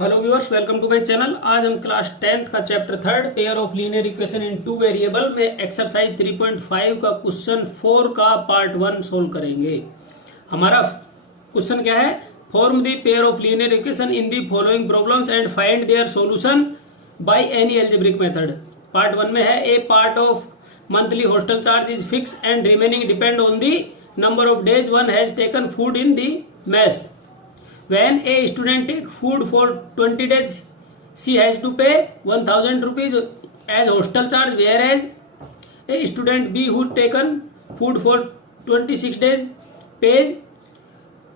Hello viewers, welcome to my channel. आज हम class 10th का chapter 3 pair of linear equation in two variable में exercise 3.5 का question 4 का पार्ट 1 सोल्व करेंगे। हमारा क्वेश्चन क्या है? Form the pair of linear equation in the following problems and find their solution by any algebraic method. Part 1 में है a part of monthly hostel charge is fix and remaining depend on the number of days one has taken food in the mess. When a student take food for 20 days, she has to pay 1000 rupees as hostel charge, whereas a student B who taken food for 26 days pays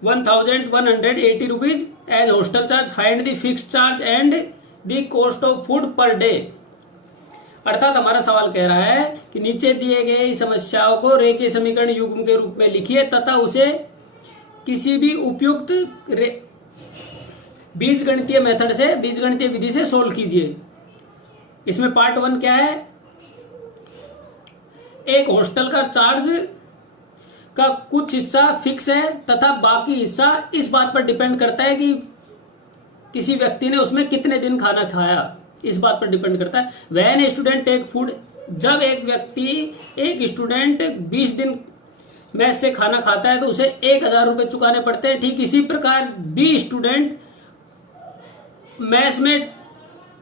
1180 rupees as hostel charge. Find the fixed charge and the cost of food per day। अर्थात हमारा सवाल कह रहा है कि नीचे दिए गए समस्याओं को रेखीय समीकरण युग्म के रूप में लिखिए तथा उसे किसी भी उपयुक्त बीजगणितीय मेथड से, बीजगणितीय विधि से सोल्व कीजिए। इसमें पार्ट 1 क्या है? एक हॉस्टल का चार्ज का कुछ हिस्सा फिक्स है तथा बाकी हिस्सा इस बात पर डिपेंड करता है कि किसी व्यक्ति ने उसमें कितने दिन खाना खाया, इस बात पर डिपेंड करता है। When a student take food, जब एक स्टूडेंट 20 दिन मैस से खाना खाता है तो उसे 1000 रुपये चुकाने पड़ते हैं। ठीक इसी प्रकार बी स्टूडेंट मैस में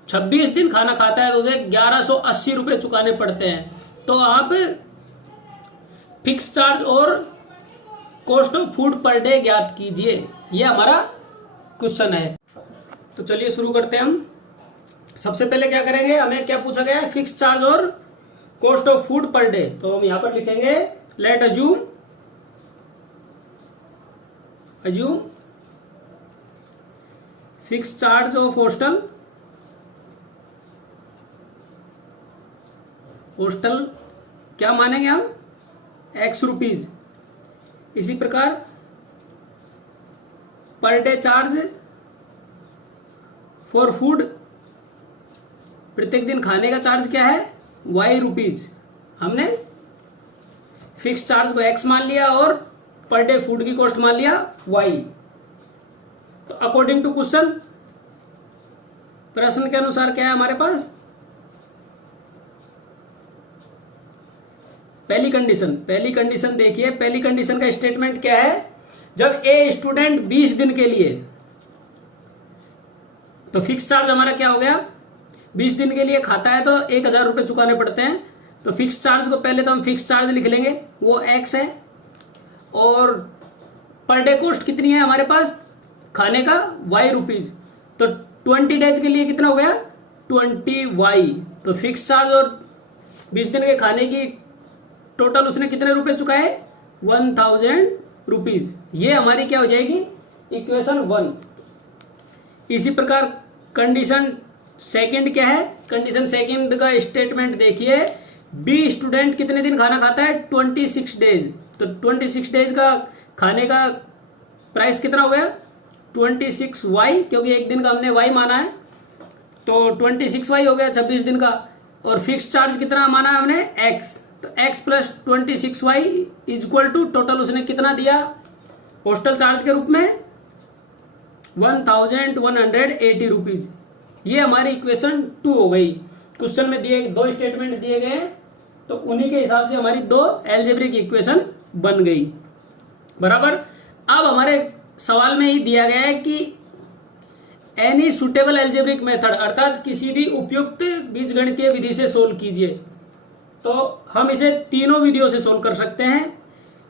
26 दिन खाना खाता है तो उसे 1180 रुपये चुकाने पड़ते हैं। तो आप फिक्स चार्ज और cost of food per day ज्ञात कीजिए। यह हमारा क्वेश्चन है। तो चलिए शुरू करते हैं। हम सबसे पहले क्या करेंगे, हमें क्या पूछा गया है? फिक्स चार्ज और cost of food per day. तो हम यहां पर लिखेंगे late assume fix charge of hostel क्या मानेंगे हम? X rupees. इसी प्रकार पर डे चार्ज फॉर फूड, प्रत्येक दिन खाने का चार्ज क्या है? Y rupees. हमने फिक्स चार्ज को X मान लिया और पर डे फूड की कॉस्ट मान लिया Y। तो अकॉर्डिंग टू क्वेश्चन, प्रश्न के अनुसार क्या है हमारे पास? पहली कंडीशन देखिए। पहली कंडीशन का स्टेटमेंट क्या है? जब ए स्टूडेंट 20 दिन के लिए, तो फिक्स चार्ज हमारा क्या हो गया? 20 दिन के लिए खाता है तो 1000 रुपये चुकाने पड़ते हैं। तो फिक्स चार्ज को पहले तो हम फिक्स चार्ज लिख लेंगे, वो X है। और पर डे कॉस्ट कितनी है हमारे पास? खाने का Y रुपीज। तो 20 डेज के लिए कितना हो गया? 20Y। तो फिक्स चार्ज और 20 दिन के खाने की टोटल उसने कितने रुपए चुकाए? 1000 रुपीज। ये हमारी क्या हो जाएगी? इक्वेशन 1। इसी प्रकार कंडीशन सेकंड क्या है? कंडीशन सेकंड का स्टेटमेंट देखिए। बी स्टूडेंट कितने दिन खाना खाता है? 26 डेज। तो 26 डेज का खाने का प्राइस कितना हो गया? 26Y, क्योंकि एक दिन का हमने Y माना है तो 26Y हो गया 26 दिन का। और फिक्स चार्ज कितना माना है हमने? X। तो X plus 26Y is equal to total उसने कितना दिया हॉस्टल चार्ज के रूप में? 1180 रुपीज। ये हमारी इक्वेशन 2 हो गई। क्वेश्चन में दिए 2 स्टेटमेंट दिए गए तो उन्हीं के हिसाब से हमारी 2 एल्जेब्रिक इक्वेशन बन गई। बराबर। अब हमारे सवाल में ही दिया गया है कि एनी सुटेबल एल्जेब्रिक मेथड, अर्थात किसी भी उपयुक्त बीजगणितीय विधि से सोल्व कीजिए। तो हम इसे तीनों विधियों से सोल्व कर सकते हैं,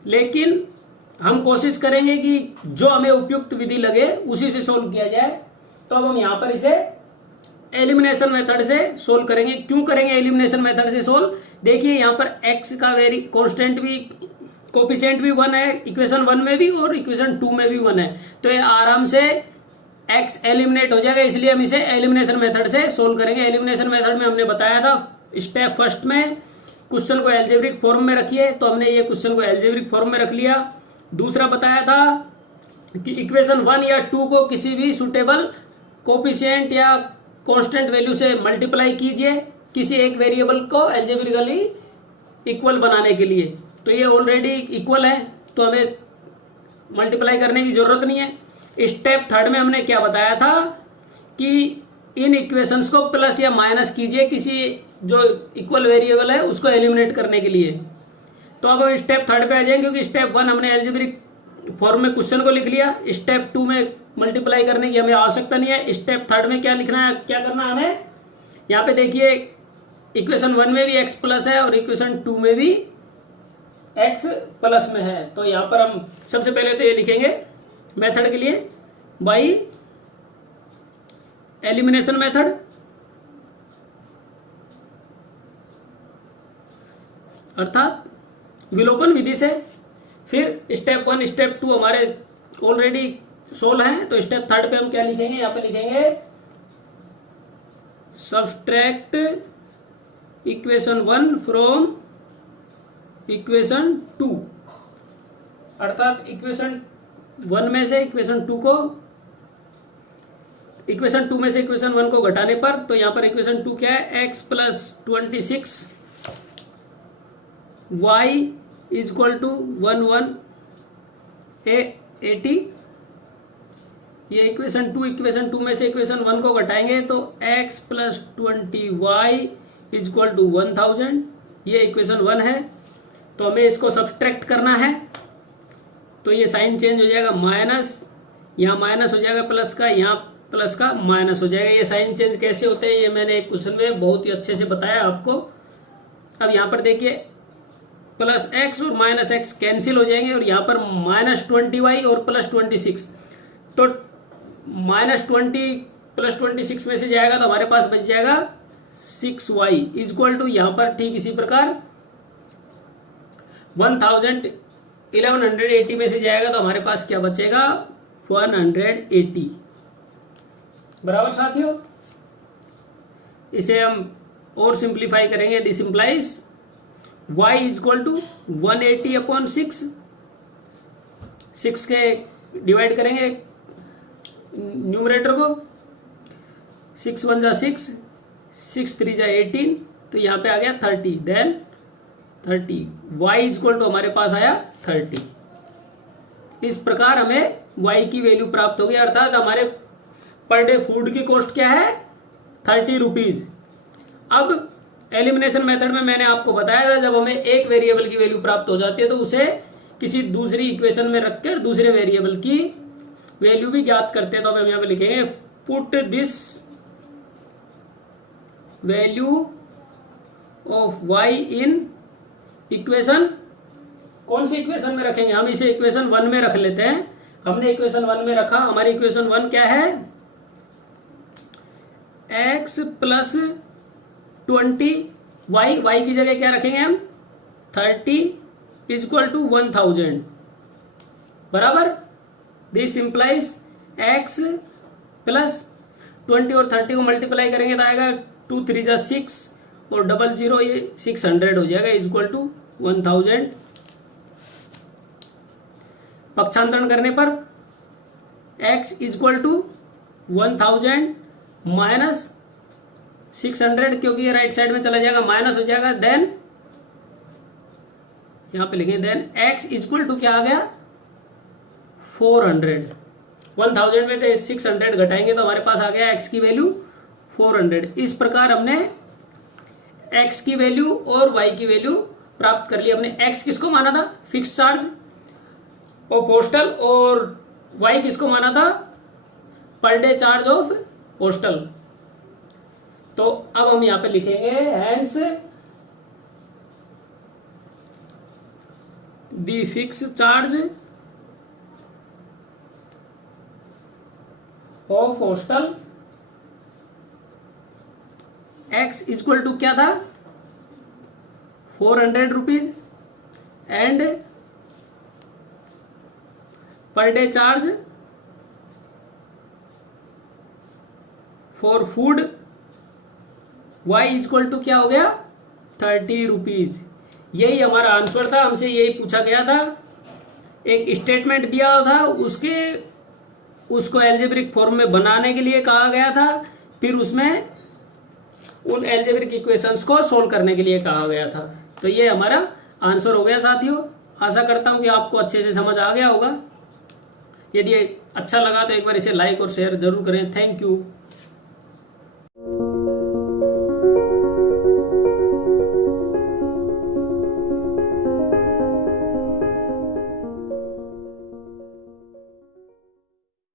लेकिन हम कोशिश करेंगे कि जो हमें उपयुक्त विधि लगे उसी से सोल्व किया जाए। तो अब हम यहां पर इसे एलिमिनेशन मेथड से सोल्व करेंगे। क्यों करेंगे एलिमिनेशन मेथड से सोल्व? देखिए यहां पर x का कांस्टेंट भी, कोफिशिएंट भी 1 है इक्वेशन 1 में भी और इक्वेशन 2 में भी 1 है। तो ये आराम से x एलिमिनेट हो जाएगा, इसलिए हम इसे एलिमिनेशन मेथड से सोल्व करेंगे। एलिमिनेशन मेथड में हमने बताया था स्टेप फर्स्ट में क्वेश्चन को एल्जेब्रिक फॉर्म में रखिए, तो हमने ये क्वेश्चन को एल्जेब्रिक फॉर्म में रख लिया। दूसरा बताया था कि इक्वेशन 1 या 2 को किसी भी सुटेबल कोफिशिएंट या कांस्टेंट वैल्यू से मल्टीप्लाई कीजिए किसी एक वेरिएबल को एल्जेब्रिकली इक्वल बनाने के लिए। तो ये ऑलरेडी इक्वल है तो हमें मल्टीप्लाई करने की जरूरत नहीं है। स्टेप थर्ड में हमने क्या बताया था कि इन इक्वेशंस को प्लस या माइनस कीजिए किसी जो इक्वल वेरिएबल है उसको एलिमिनेट करने के लिए। तो अब हम स्टेप 3 पे आ जाएंगे, क्योंकि स्टेप 1 हमने एल्जेब्रिक फॉर्म में क्वेश्चन को लिख लिया। स्टेप 2 में मल्टीप्लाई करने की हमें आवश्यकता नहीं है। स्टेप 3 में क्या लिखना है, क्या करना है हमें, यहाँ पे देखिए इक्वेशन 1 में भी x प्लस है और इक्वेशन 2 में भी x प्लस में है। तो यहाँ पर हम सबसे पहले तो ये लिखेंगे मेथड के लिए बाई एलिमिनेशन मेथड, अर्थात विलोपन विधि से। फिर स्टेप 1 स्टेप 2 हमारे ऑलरेडी सोल्व हैं, तो स्टेप 3 पे हम क्या लिखेंगे, यहाँ पे लिखेंगे सब्सट्रैक्ट इक्वेशन 1 फ्रॉम इक्वेशन 2, अर्थात इक्वेशन 1 में से इक्वेशन 2 को, इक्वेशन 2 में से इक्वेशन 1 को घटाने पर, तो यहाँ पर इक्वेशन 2 क्या है, x plus 26 y is equal to 1180। ये इक्वेशन 2 में से इक्वेशन 1 को घटाएंगे तो x plus 20y is equal to 1000। ये इक्वेशन 1 है, तो हमें इसको सब्सट्रैक्ट करना है। तो ये साइन चेंज हो जाएगा माइनस, यहाँ माइनस हो जाएगा प्लस का, यहाँ प्लस का माइनस हो जाएगा। ये साइन चेंज कैसे होते हैं ये मैंने एक क्वेश्चन में बहुत ही अच्छे से बताया आपको। अब यहाँ पर देखिए प्लस x और माइनस x कैंसिल हो जाएंगे और यहाँ पर माइनस 20y और प्लस 26, तो माइनस 20 प्लस 26 में से जाएगा तो हमारे पास बच जाएगा 6y इज इक्वल टू, यहाँ पर ठीक इसी प्रकार 1180 में से जाएगा तो हमारे पास क्या बचेगा 180। बराबर साथियों, इसे हम और सिंप्लीफाई करेंगे। This implies y is equal to 180 upon 6 के डिवाइड करेंगे न्यूमरेटर को, 6 1 जा 6, 6 3 जा 18, तो यहाँ पे आ गया 30, then 30 y is equal to हमारे पास आया 30। इस प्रकार हमें y की वैल्यू प्राप्त हो गई, अर्थात हमारे पर डे फूड की कॉस्ट क्या है 30 रुपीज। अब एलिमिनेशन मेथड में मैंने आपको बताया था जब हमें एक वेरिएबल की वैल्यू प्राप्त हो जाती है तो उसे किसी दूसरी इक्वेशन में रखकर दूसरे वेरिएबल की वैल्यू भी ज्ञात करते हैं। तो हम यहाँ पे लिखेंगे put this value of y in equation, कौन सी इक्वेशन में रखेंगे, हम इसे इक्वेशन 1 में रख लेते हैं। हमने इक्वेशन 1 में रखा, हमारी इक्वेशन 1 क्या है, x प्लस 20 y की जगह क्या रखेंगे हम 30 इज इक्वल टू 1000, बराबर। दिस इंप्लाइज x प्लस 20 और 30 को मल्टीप्लाई करेंगे तो आएगा 2 3 जा 6 और 00, ये 600 हो जाएगा इज इक्वल टू 1000। पक्षांतरण करने पर x is equal to 1000 minus 600, क्योंकि ये राइट साइड में चला जाएगा माइनस हो जाएगा, देन यहां पे लिखें then x is equal to क्या आ गया 400। 1000 में 600 घटाएंगे तो हमारे पास आ गया x की वैल्यू 400। इस प्रकार हमने x की वैल्यू और y की वैल्यू प्राप्त कर ली। हमने x किसको माना था फिक्स चार्ज और पोस्टल, और y किसको माना था पर डे चार्ज ऑफ पोस्टल। तो अब हम यहां पे लिखेंगे hence the fix charge of postal x is equal to क्या था 400 rupees and per day charge for food y is equal to क्या हो गया 30 रुपीज। यही हमारा आंसर था, हमसे यही पूछा गया था। एक स्टेटमेंट दिया था, उसको एल्जेब्रिक फॉर्म में बनाने के लिए कहा गया था, फिर उसमें उन एल्जेब्रिक इक्वेशंस को सोल्व करने के लिए कहा गया था। तो ये हमारा आंसर हो गया साथियों। आशा करता हूँ कि आपको अच्छे से समझ आ गया होगा। यदि अच्छा लगा तो एक बार इसे लाइक और शेयर जरूर करें। Thank you.